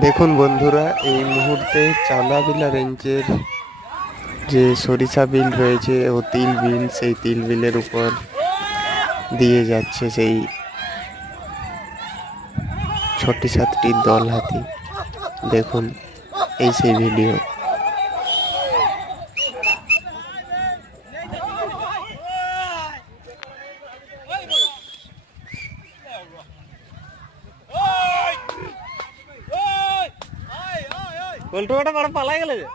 দেখুন বন্ধুরা, এই মুহূর্তে চাঁদাবিলা রেঞ্জের যে সরিষা বিল রয়েছে ও তিল বিল, সেই তিল বিলের উপর দিয়ে যাচ্ছে সেই ছটি সাতটি দল হাতি। দেখুন, এই সেই ভিডিও। পল্টুটা বড় পালাই গেল যে